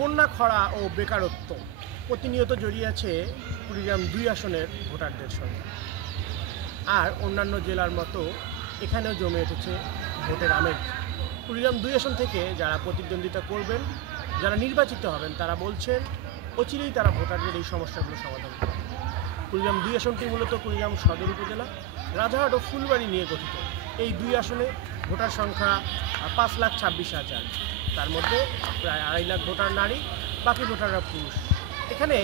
বন্যা, খরা ও বেকারত্ব প্রতিনিয়ত জড়িয়ে আছে কুড়িগ্রাম ২ আসনের ভোটারদের সঙ্গে। আর অন্যান্য জেলার মতো এখানেও জমে উঠেছে ভোটের আমেজ। কুড়িগ্রাম ২ আসন থেকে যারা প্রতিদ্বন্দ্বিতা করবেন, যারা নির্বাচিত হবেন, তারা বলছেন অচিরেই তারা ভোটারদের এই সমস্যাগুলো সমাধান করবে। কুড়িগ্রাম ২ আসনটি মূলত কুড়িগ্রাম সদর উপজেলা, রাজারহাট ও ফুলবাড়ি নিয়ে গঠিত। এই ২ আসনে ভোটার সংখ্যা ৫,২৬,০০০। তার মধ্যে প্রায় ২.৫ লাখ ভোটার নারী, বাকি ভোটাররা পুরুষ। এখানে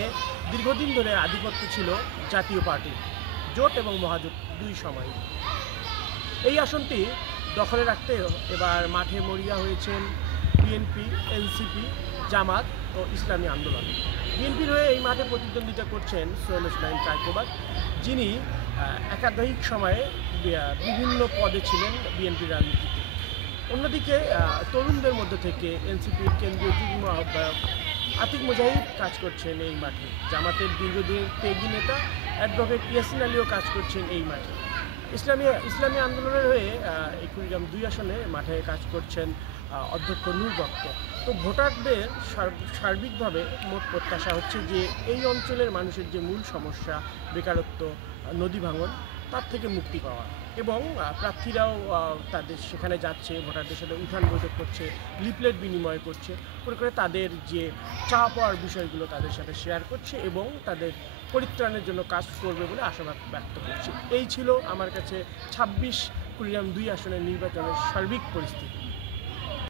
দীর্ঘদিন ধরে আধিপত্য ছিল জাতীয় পার্টির, জোট এবং মহাজোট দুই সময়। এই আসনটি দখলে রাখতে এবার মাঠে মরিয়া হয়েছেন বিএনপি, এনসিপি, জামাত ও ইসলামী আন্দোলন। বিএনপির হয়ে এই মাঠে প্রতিদ্বন্দ্বিতা করছেন সোহেল হোসেন ট্রাইকোবাদ, যিনি একাধিক সময়ে বিভিন্ন পদে ছিলেন বিএনপির রাজনীতিতে। অন্যদিকে তরুণদের মধ্যে থেকে এনসিপির কেন্দ্রীয় যুগ্ম আহ্বায়ক আতিক মুজাহিদ কাজ করছেন এই মাঠে। জামাতের দীর্ঘদিন ত্যাগী নেতা অ্যাডভোকেট ইয়াসিন আলীও কাজ করছেন এই মাঠে। ইসলামী আন্দোলনের হয়ে এই কুড়িগ্রাম ২ আসনে মাঠে কাজ করছেন অধ্যক্ষ নূর বক্ত। তো ভোটারদের সার্বিকভাবে মোট প্রত্যাশা হচ্ছে যে এই অঞ্চলের মানুষের যে মূল সমস্যা বেকারত্ব, নদী ভাঙন, তার থেকে মুক্তি পাওয়া। এবং প্রার্থীরাও তাদের সেখানে যাচ্ছে, ভোটারদের সাথে উঠান বৈঠক করছে, লিফলেট বিনিময় করছে, করে তাদের যে চাওয়া পাওয়ার বিষয়গুলো তাদের সাথে শেয়ার করছে এবং তাদের পরিত্রাণের জন্য কাজ করবে বলে আশাবাদ ব্যক্ত করছে। এই ছিল আমার কাছে ২৬ কুড়িগ্রাম ২ আসনের নির্বাচনের সার্বিক পরিস্থিতি।